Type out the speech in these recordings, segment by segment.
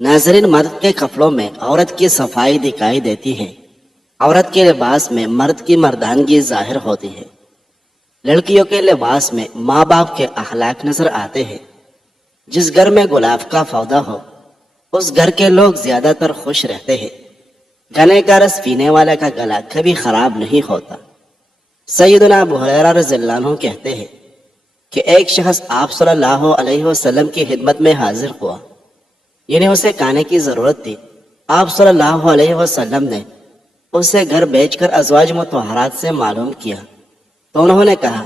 ناظرین، مرد کے کپڑوں میں عورت کی صفائی دکھائی دیتی ہے۔ عورت کے لباس میں مرد کی مردانگی ظاہر ہوتی ہے۔ لڑکیوں کے لباس میں ماں باپ کے اخلاق نظر آتے ہیں۔ جس گھر میں گلاب کا پودا ہو اس گھر کے لوگ زیادہ تر خوش رہتے ہیں۔ گنے کا رس پینے والا کا گلا کبھی خراب نہیں ہوتا۔ سیدنا ابو ہریرہ رضی اللہ عنہ کہتے ہیں کہ ایک شخص آپ صلی اللہ علیہ وسلم کی خدمت میں حاضر ہوا، یعنی اسے کھانے کی ضرورت تھی۔ آپ صلی اللہ علیہ وسلم نے اسے گھر بیچ کر ازواج مطہرات سے معلوم کیا تو انہوں نے کہا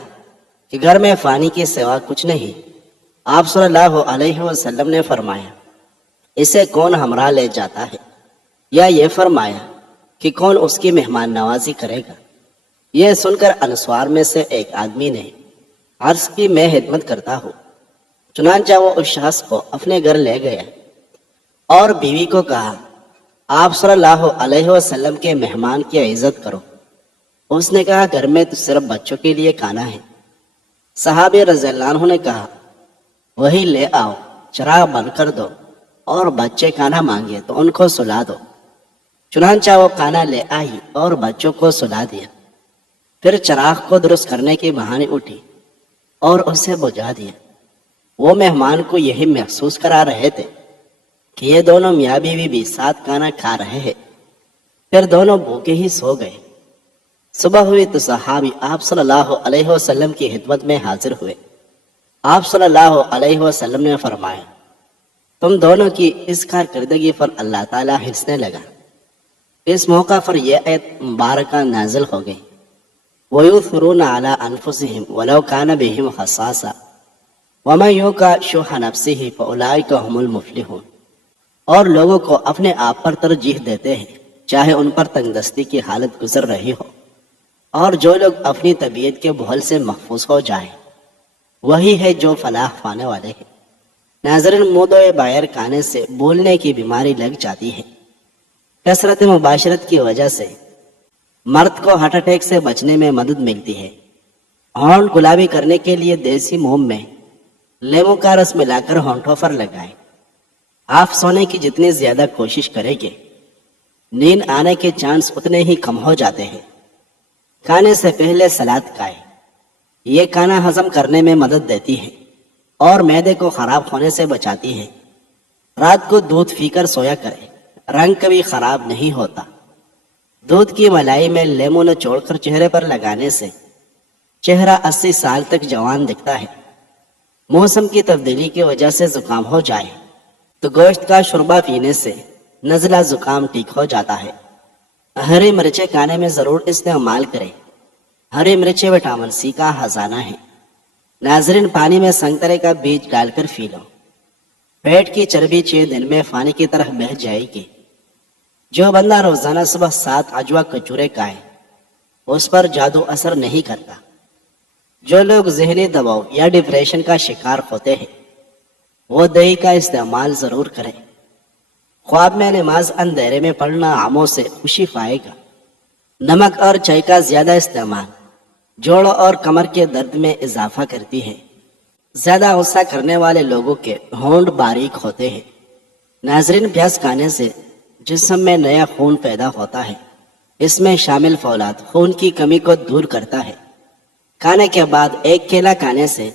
کہ گھر میں فانی کے سوا کچھ نہیں۔ آپ صلی اللہ علیہ وسلم نے فرمایا، اسے کون ہمراہ لے جاتا ہے؟ یا یہ فرمایا کہ کون اس کی مہمان نوازی کرے گا؟ یہ سن کر انصار میں سے ایک آدمی نے عرض کی، میں خدمت کرتا ہوں۔ چنانچہ وہ اس شخص کو اپنے گھر لے گیا اور بیوی کو کہا، آپ صلی اللہ علیہ وسلم کے مہمان کی عزت کرو۔ اس نے کہا، گھر میں تو صرف بچوں کے لیے کھانا ہے۔ صحابی رضی اللہ عنہ نے کہا، وہی لے آؤ، چراغ بند کر دو اور بچے کھانا مانگے تو ان کو سلا دو۔ چنانچہ وہ کھانا لے آئی اور بچوں کو سلا دیا۔ پھر چراغ کو درست کرنے کی بہانے اٹھی اور اسے بجھا دیا۔ وہ مہمان کو یہی محسوس کرا رہے تھے کہ یہ دونوں میاں بیوی بھی ساتھ کھانا کھا رہے ہیں۔ پھر دونوں بھوکے ہی سو گئے۔ صبح ہوئی تو صحابی آپ صلی اللہ علیہ وسلم کی خدمت میں حاضر ہوئے۔ آپ صلی اللہ علیہ وسلم نے فرمایا، تم دونوں کی اس کارکردگی پر اللہ تعالیٰ ہنسنے لگا۔ اس موقع پر یہ آیت مبارکہ نازل ہو گئی، وَيُؤْثِرُونَ عَلَىٰ أَنفُسِهِمْ وَلَوْ كَانَ بِهِمْ خَصَاصَةٌ وَمَن يُوقَ شُحَّ نَفْسِهِ فَأُولَٰئِكَ هُمُ الْمُفْلِحُونَ۔ اور لوگوں کو اپنے آپ پر ترجیح دیتے ہیں چاہے ان پر تنگ دستی کی حالت گزر رہی ہو، اور جو لوگ اپنی طبیعت کے بھول سے محفوظ ہو جائیں وہی ہے جو فلاح پانے والے ہیں۔ ناظرین، منہ باہر کھانے سے بولنے کی بیماری لگ جاتی ہے۔ کثرت مباشرت کی وجہ سے مرد کو ہارٹ اٹیک سے بچنے میں مدد ملتی ہے۔ ہونٹ گلابی کرنے کے لیے دیسی موم میں لیموں کا رس ملا کر ہونٹوں پر لگائیں۔ آپ سونے کی جتنی زیادہ کوشش کریں گے نیند آنے کے چانس اتنے ہی کم ہو جاتے ہیں۔ کھانے سے پہلے سلاد کھائیں۔ یہ کھانا ہضم کرنے میں مدد دیتی ہے اور معدے کو خراب ہونے سے بچاتی ہے۔ رات کو دودھ پی کر سویا کریں، رنگ کبھی خراب نہیں ہوتا۔ دودھ کی ملائی میں لیموں نچوڑ کر چہرے پر لگانے سے چہرہ 80 سال تک جوان دکھتا ہے۔ موسم کی تبدیلی کی وجہ سے زکام ہو جائے تو گوشت کا شوربہ پینے سے نزلہ زکام ٹھیک ہو جاتا ہے۔ ہری مرچیں کھانے میں ضرور استعمال کریں۔ ہری مرچیں وٹامن سی کا خزانہ ہے۔ ناظرین، پانی میں سنترے کا بیج ڈال کر پی لو۔ پیٹ کی چربی 6 دن میں پانی کی طرح بہہ جائے گی۔ جو بندہ روزانہ صبح 7 عجوا کھجوریں کھائے اس پر جادو اثر نہیں کرتا۔ جو لوگ ذہنی دباؤ یا ڈپریشن کا شکار ہوتے ہیں وہ دہی کا استعمال ضرور کریں۔ خواب میں نماز اندھیرے میں پڑھنا عاموں سے خوشی پائے گا۔ نمک اور چائے کا زیادہ استعمال جوڑوں اور کمر کے درد میں اضافہ کرتی ہے۔ زیادہ غصہ کرنے والے لوگوں کے ہونٹ باریک ہوتے ہیں۔ ناظرین، پیاز کھانے سے جسم میں نیا خون پیدا ہوتا ہے۔ اس میں شامل فولاد خون کی کمی کو دور کرتا ہے۔ کھانے کے بعد ایک کیلا کھانے سے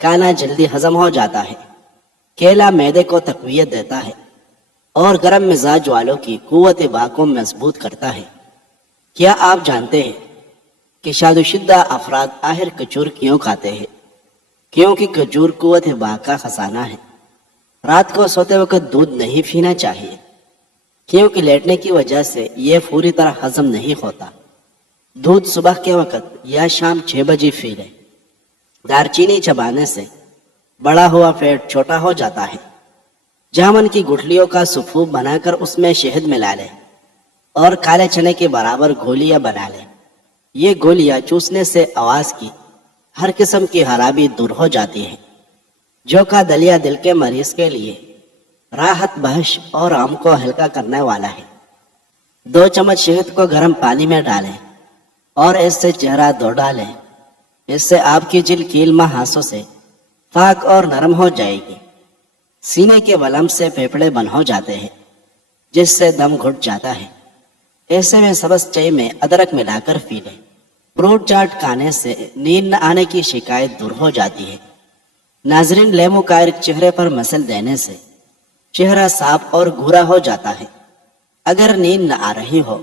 کھانا جلدی ہضم ہو جاتا ہے۔ کیلا معدے کو تقویت دیتا ہے اور گرم مزاج والوں کی قوت باہ کو مضبوط کرتا ہے۔ کیا آپ جانتے ہیں کہ شاد و شدہ افراد آخر کھجور کیوں کھاتے ہیں؟ کیونکہ کھجور قوت باہ کا خزانہ ہے۔ رات کو سوتے وقت دودھ نہیں پینا چاہیے کیونکہ لیٹنے کی وجہ سے یہ پوری طرح ہضم نہیں ہوتا۔ دودھ صبح کے وقت یا شام 6 بجے پی لیں۔ دارچینی چبانے سے بڑا ہوا پیٹ چھوٹا ہو جاتا ہے۔ جامن کی گٹھلیوں کا سفوف بنا کر اس میں شہد ملا لیں اور کالے چنے کے برابر گولیاں بنا لیں۔ یہ گولیاں چوسنے سے آواز کی ہر قسم کی خرابی دور ہو جاتی ہے۔ جو کا دلیا دل کے مریض کے لیے راحت بخش اور غم کو ہلکا کرنے والا ہے۔ 2 چمچ شہد کو گرم پانی میں ڈالیں اور اس سے چہرہ دھو ڈالیں۔ اس سے آپ کی جلد کیل ماہ ہانسوں سے پاک اور نرم ہو جائے گی۔ سینے کے ولم سے پھیپھڑے بند ہو جاتے ہیں جس سے دم گھٹ جاتا ہے۔ ایسے میں سبز چائے میں ادرک ملا کر پی لیں۔ فروٹ چاٹ کھانے سے نیند نہ آنے کی شکایت دور ہو جاتی ہے۔ ناظرین، لیمو کا عرق چہرے پر مسل دینے سے چہرہ صاف اور گھورا ہو جاتا ہے۔ اگر نیند نہ آ رہی ہو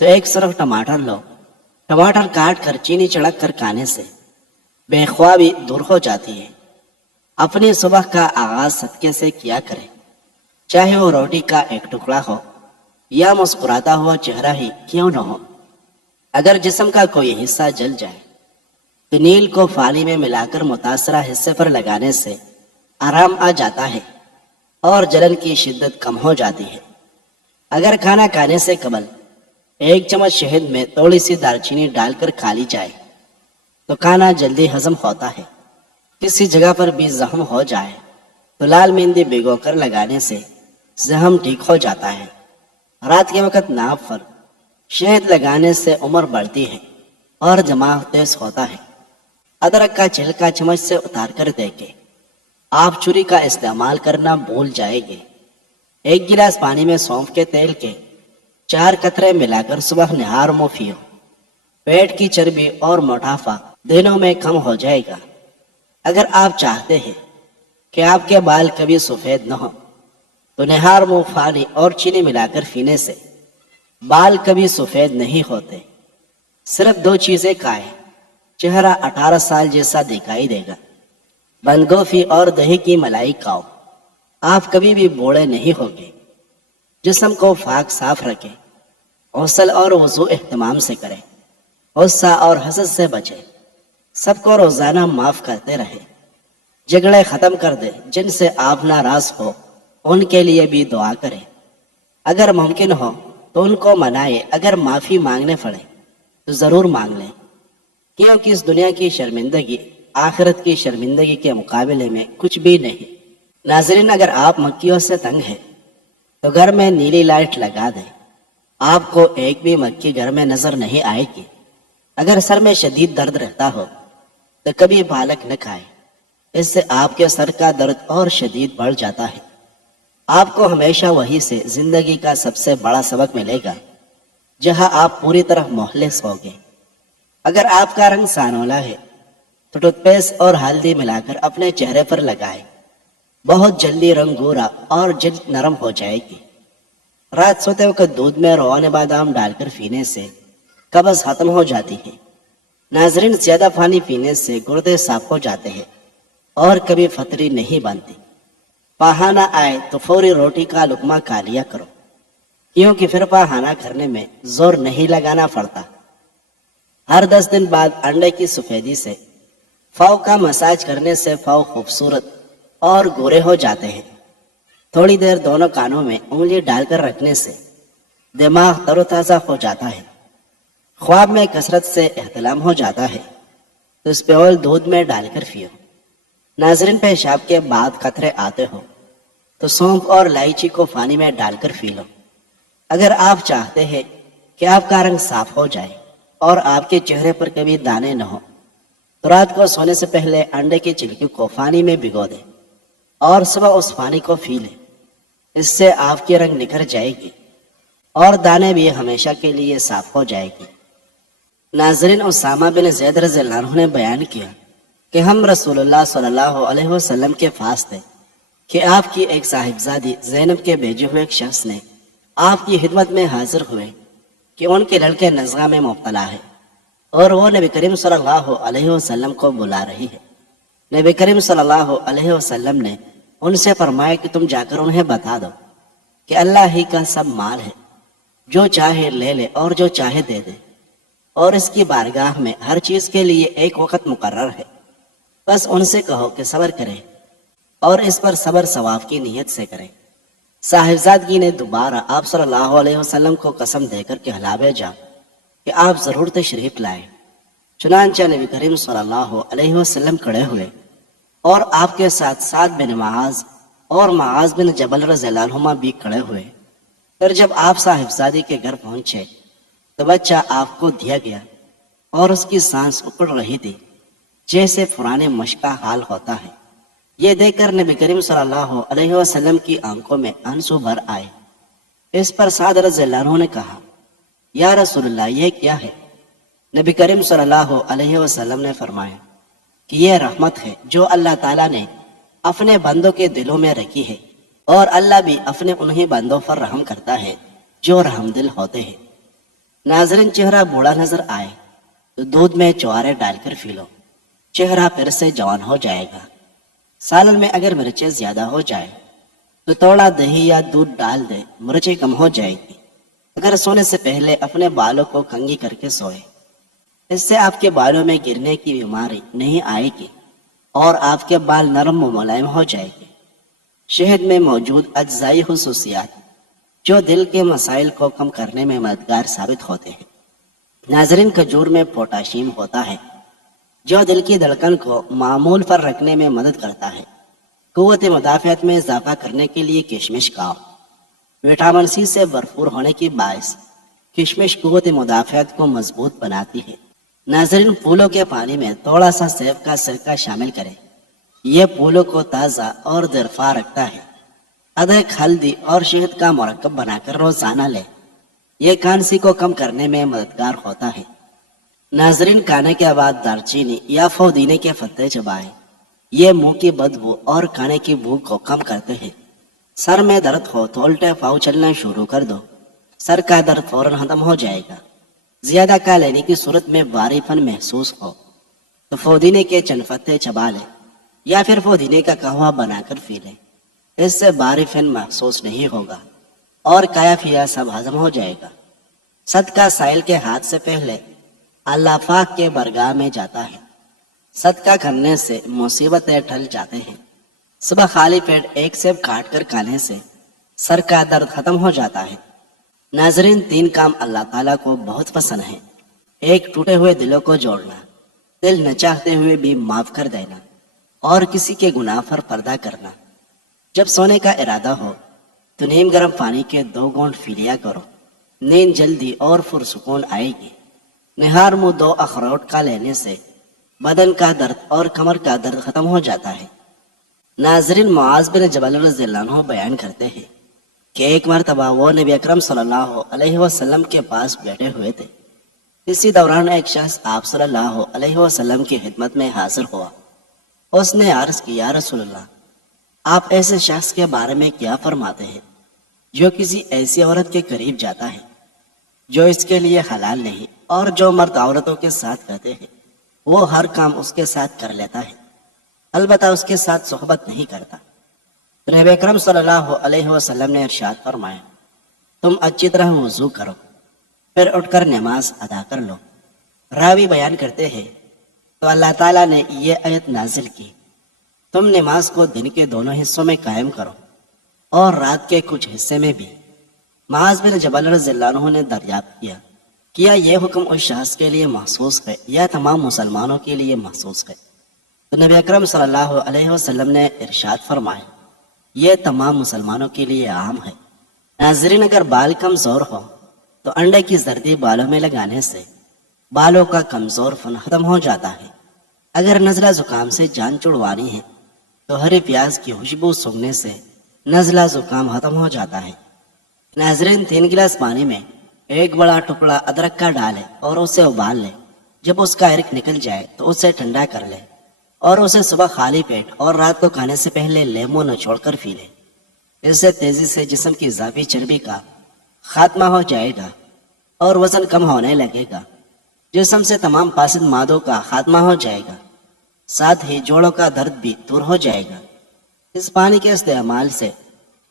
تو ایک صرف ٹماٹر لو۔ ٹماٹر کاٹ کر چینی چڑک کر کھانے سے بے خوابی دور ہو جاتی ہے۔ اپنی صبح کا آغاز صدقے سے کیا کریں، چاہے وہ روٹی کا ایک ٹکڑا ہو یا مسکراتا ہوا چہرہ ہی کیوں نہ ہو۔ اگر جسم کا کوئی حصہ جل جائے تو نیل کو پانی میں ملا کر متاثرہ حصے پر لگانے سے آرام آ جاتا ہے اور جلن کی شدت کم ہو جاتی ہے۔ اگر کھانا کھانے سے قبل ایک چمچ شہد میں تھوڑی سی دارچینی ڈال کر کھا لی جائے تو کھانا جلدی ہضم ہوتا ہے۔ کسی جگہ پر بھی زخم ہو جائے تو لال مہندی بھگو کر لگانے سے زخم ٹھیک ہو جاتا ہے۔ رات کے وقت ناف پر شہد لگانے سے عمر بڑھتی ہے اور دماغ تیز ہوتا ہے۔ ادرک کا چھلکا چمچ سے اتار کر دیکھیں، آپ چھری کا استعمال کرنا بھول جائیں گے۔ ایک گلاس پانی میں سونف کے تیل کے 4 قطرے ملا کر صبح نہار منہ پیو۔ پیٹ کی چربی اور موٹاپا دنوں میں کم ہو جائے گا۔ اگر آپ چاہتے ہیں کہ آپ کے بال کبھی سفید نہ ہو تو نہار منہ پانی اور چینی ملا کر پینے سے بال کبھی سفید نہیں ہوتے۔ صرف 2 چیزیں کھائیں، چہرہ 18 سال جیسا دکھائی دے گا۔ بند گوبھی اور دہی کی ملائی کھاؤ، آپ کبھی بھی بوڑھے نہیں ہوگے۔ جسم کو پاک صاف رکھیں، غسل اور وضو اہتمام سے کریں، غصہ اور حسد سے بچیں، سب کو روزانہ معاف کرتے رہیں، جھگڑے ختم کر دیں، جن سے آپ ناراض ہو ان کے لیے بھی دعا کریں۔ اگر ممکن ہو تو ان کو منائیں، اگر معافی مانگنے پڑے تو ضرور مانگ لیں، کیونکہ اس دنیا کی شرمندگی آخرت کی شرمندگی کے مقابلے میں کچھ بھی نہیں۔ ناظرین، اگر آپ مکھیوں سے تنگ ہیں تو گھر میں نیلی لائٹ لگا دیں، آپ کو ایک بھی مکھی گھر میں نظر نہیں آئے گی۔ اگر سر میں شدید درد رہتا ہو تو کبھی پالک نہ کھائیں، اس سے آپ کے سر کا درد اور شدید بڑھ جاتا ہے۔ آپ کو ہمیشہ وہی سے زندگی کا سب سے بڑا سبق ملے گا جہاں آپ پوری طرح مخلص ہوگے۔ اگر آپ کا رنگ سانولا ہے تو ٹوتھ پیسٹ اور ہلدی ملا کر اپنے چہرے پر لگائیں، بہت جلدی رنگ گورا اور جلد نرم ہو جائے گی۔ رات سوتے وقت دودھ میں روغن بادام ڈال کر پینے سے قبض ختم ہو جاتی ہے۔ ناظرین، زیادہ پانی پینے سے گردے صاف ہو جاتے ہیں اور کبھی پھتری نہیں بنتی۔ پہانا آئے تو فوری روٹی کا لقمہ کھا لیا کرو، کیونکہ پھر پہانا کرنے میں زور نہیں لگانا پڑتا۔ ہر 10 دن بعد انڈے کی سفیدی سے پاؤں کا مساج کرنے سے پاؤں خوبصورت اور گورے ہو جاتے ہیں۔ تھوڑی دیر دونوں کانوں میں انگلی ڈال کر رکھنے سے دماغ تر و تازہ ہو جاتا ہے۔ خواب میں کثرت سے احتلام ہو جاتا ہے تو اس پیول دودھ میں ڈال کر پیو۔ ناظرین، پیشاب کے بعد قطرے آتے ہو تو سونف اور الائچی کو پانی میں ڈال کر پی لو۔ اگر آپ چاہتے ہیں کہ آپ کا رنگ صاف ہو جائے اور آپ کے چہرے پر کبھی دانے نہ ہو تو رات کو سونے سے پہلے انڈے کی چھلکی کو پانی میں بھگو دیں اور صبح اس پانی کو پی لیں۔ اس سے آپ کی رنگ نکھر جائے گی اور دانے بھی ہمیشہ کے لیے صاف ہو جائے گی۔ ناظرین، اسامہ بن زید رضی اللہ عنہ نے بیان کیا کہ ہم رسول اللہ صلی اللہ علیہ وسلم کے پاس تھے کہ آپ کی ایک صاحبزادی زینب کے بھیجے ہوئے ایک شخص نے آپ کی خدمت میں حاضر ہوئے کہ ان کے لڑکے نزغہ میں مبتلا ہے اور وہ نبی کریم صلی اللہ علیہ وسلم کو بلا رہی ہے۔ نبی کریم صلی اللہ علیہ وسلم نے ان سے فرمایا کہ تم جا کر انہیں بتا دو کہ اللہ ہی کا سب مال ہے، جو چاہے لے لے اور جو چاہے دے دے، اور اس کی بارگاہ میں ہر چیز کے لیے ایک وقت مقرر ہے۔ بس ان سے کہو کہ صبر کریں اور اس پر صبر ثواب کی نیت سے کریں۔ صاحبزادگی نے دوبارہ آپ صلی اللہ علیہ وسلم کو قسم دے کر کہلا بھیجا کہ آپ ضرور تشریف لائیں۔ چنانچہ نبی کریم صلی اللہ علیہ وسلم کھڑے ہوئے اور آپ کے ساتھ سعد بن معاذ اور معاذ بن جبل رضی اللہ عنہما بھی کھڑے ہوئے۔ پھر جب آپ صاحبزادی کے گھر پہنچے تو بچہ آپ کو دیا گیا اور اس کی سانس اکڑ رہی تھی جیسے پرانے مشق کا حال ہوتا ہے۔ یہ دیکھ کر نبی کریم صلی اللہ علیہ وسلم کی آنکھوں میں آنسو بھر آئے۔ اس پر سعد رضی اللہ عنہ نے کہا، یا رسول اللہ یہ کیا ہے؟ نبی کریم صلی اللہ علیہ وسلم نے فرمایا کہ یہ رحمت ہے جو اللہ تعالیٰ نے اپنے بندوں کے دلوں میں رکھی ہے، اور اللہ بھی اپنے انہی بندوں پر رحم کرتا ہے جو رحم دل ہوتے ہیں۔ ناظرین، چہرہ بوڑھا نظر آئے تو دودھ میں چوارے ڈال کر پی لو، چہرہ پھر سے جوان ہو جائے گا۔ سالن میں اگر مرچیں زیادہ ہو جائے تو تھوڑا دہی یا دودھ ڈال دے، مرچیں کم ہو جائے گی۔ اگر سونے سے پہلے اپنے بالوں کو کنگھی کر کے سوئے، اس سے آپ کے بالوں میں گرنے کی بیماری نہیں آئے گی اور آپ کے بال نرم و ملائم ہو جائے گے۔ شہد میں موجود اجزائی خصوصیات جو دل کے مسائل کو کم کرنے میں مددگار ثابت ہوتے ہیں۔ ناظرین، کھجور میں پوٹاشیم ہوتا ہے جو دل کی دھڑکن کو معمول پر رکھنے میں مدد کرتا ہے۔ قوت مدافعت میں اضافہ کرنے کے لیے کشمش کھاؤ۔ وٹامن سی سے بھرپور ہونے کی باعث کشمش قوت مدافعت کو مضبوط بناتی ہے۔ ناظرین، پھولوں کے پانی میں تھوڑا سا سیب کا سرکہ شامل کریں، یہ پھولوں کو تازہ اور درفا رکھتا ہے۔ ادرک، ہلدی اور شہد کا مرکب بنا کر روزانہ لیں، یہ کھانسی کو کم کرنے میں مددگار ہوتا ہے۔ ناظرین، کھانے کے بعد دارچینی یا پودینے کے پتے چبائیں، یہ منہ کی بدبو اور کھانے کی بھوک کو کم کرتے ہیں۔ سر میں درد ہو تو الٹے پاؤں چلنا شروع کر دو، سر کا درد فوراً ختم ہو جائے گا۔ زیادہ کھا لینے کی صورت میں بھاری پن محسوس ہو تو پودینے کے چند پتے چبا لیں یا پھر پودینے کا قہوہ بنا کر پی لیں، اس سے بھاری پن محسوس نہیں ہوگا اور کایا پھیا سب ہضم ہو جائے گا۔ صدقہ سائل کے ہاتھ سے پہلے اللہ پاک کے برگاہ میں جاتا ہے۔ صدقہ کرنے سے مصیبتیں ٹل جاتے ہیں۔ صبح خالی پیٹ ایک سیب کاٹ کر کھانے سے سر کا درد ختم ہو جاتا ہے۔ ناظرین، 3 کام اللہ تعالیٰ کو بہت پسند ہیں۔ 1، ٹوٹے ہوئے دلوں کو جوڑنا، دل نہ چاہتے ہوئے بھی معاف کر دینا اور کسی کے گناہ پر پردہ کرنا۔ جب سونے کا ارادہ ہو تو نیم گرم پانی کے 2 گھونٹ پی لیا کرو، نیند جلدی اور پرسکون آئے گی۔ نہار منہ 2 اخروٹ کا لینے سے بدن کا درد اور کمر کا درد ختم ہو جاتا ہے۔ ناظرین، معاذ بن جبل رضی اللہ عنہ بیان کرتے ہیں کہ ایک مرتبہ وہ نبی اکرم صلی اللہ علیہ وسلم کے پاس بیٹھے ہوئے تھے۔ اسی دوران ایک شخص آپ صلی اللہ علیہ وسلم کی خدمت میں حاضر ہوا۔ اس نے عرض کی، یا رسول اللہ، آپ ایسے شخص کے بارے میں کیا فرماتے ہیں جو کسی ایسی عورت کے قریب جاتا ہے جو اس کے لیے حلال نہیں، اور جو مرد عورتوں کے ساتھ کرتے ہیں وہ ہر کام اس کے ساتھ کر لیتا ہے، البتہ اس کے ساتھ صحبت نہیں کرتا؟ تو نبی اکرم صلی اللہ علیہ وسلم نے ارشاد فرمایا، تم اچھی طرح وضو کرو، پھر اٹھ کر نماز ادا کر لو۔ راوی بیان کرتے ہیں تو اللہ تعالیٰ نے یہ آیت نازل کی، تم نماز کو دن کے دونوں حصوں میں قائم کرو اور رات کے کچھ حصے میں بھی۔ معاذ بن جبل رضی اللہ عنہ نے دریافت کیا یہ حکم اس شخص کے لیے مخصوص ہے یا تمام مسلمانوں کے لیے مخصوص ہے؟ تو نبی اکرم صلی اللہ علیہ وسلم نے ارشاد فرمایا، یہ تمام مسلمانوں کے لیے عام ہے۔ ناظرین، اگر بال کمزور ہو تو انڈے کی زردی بالوں میں لگانے سے بالوں کا کمزور پن ختم ہو جاتا ہے۔ اگر نزلہ زکام سے جان چھڑوانی ہے تو ہری پیاز کی خوشبو سونگھنے سے نزلہ زکام ختم ہو جاتا ہے۔ ناظرین، 3 گلاس پانی میں 1 بڑا ٹکڑا ادرک کا ڈالیں اور اسے ابال لیں۔ جب اس کا عرق نکل جائے تو اسے ٹھنڈا کر لیں اور اسے صبح خالی پیٹ اور رات کو کھانے سے پہلے لیموں نچوڑ کر پی لیں۔ اس سے تیزی سے جسم کی اضافی چربی کا خاتمہ ہو جائے گا اور وزن کم ہونے لگے گا۔ جسم سے تمام فاسد مادوں کا خاتمہ ہو جائے گا، ساتھ ہی جوڑوں کا درد بھی دور ہو جائے گا۔ اس پانی کے استعمال سے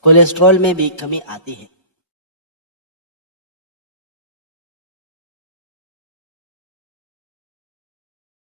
کولیسٹرول میں بھی کمی آتی ہے۔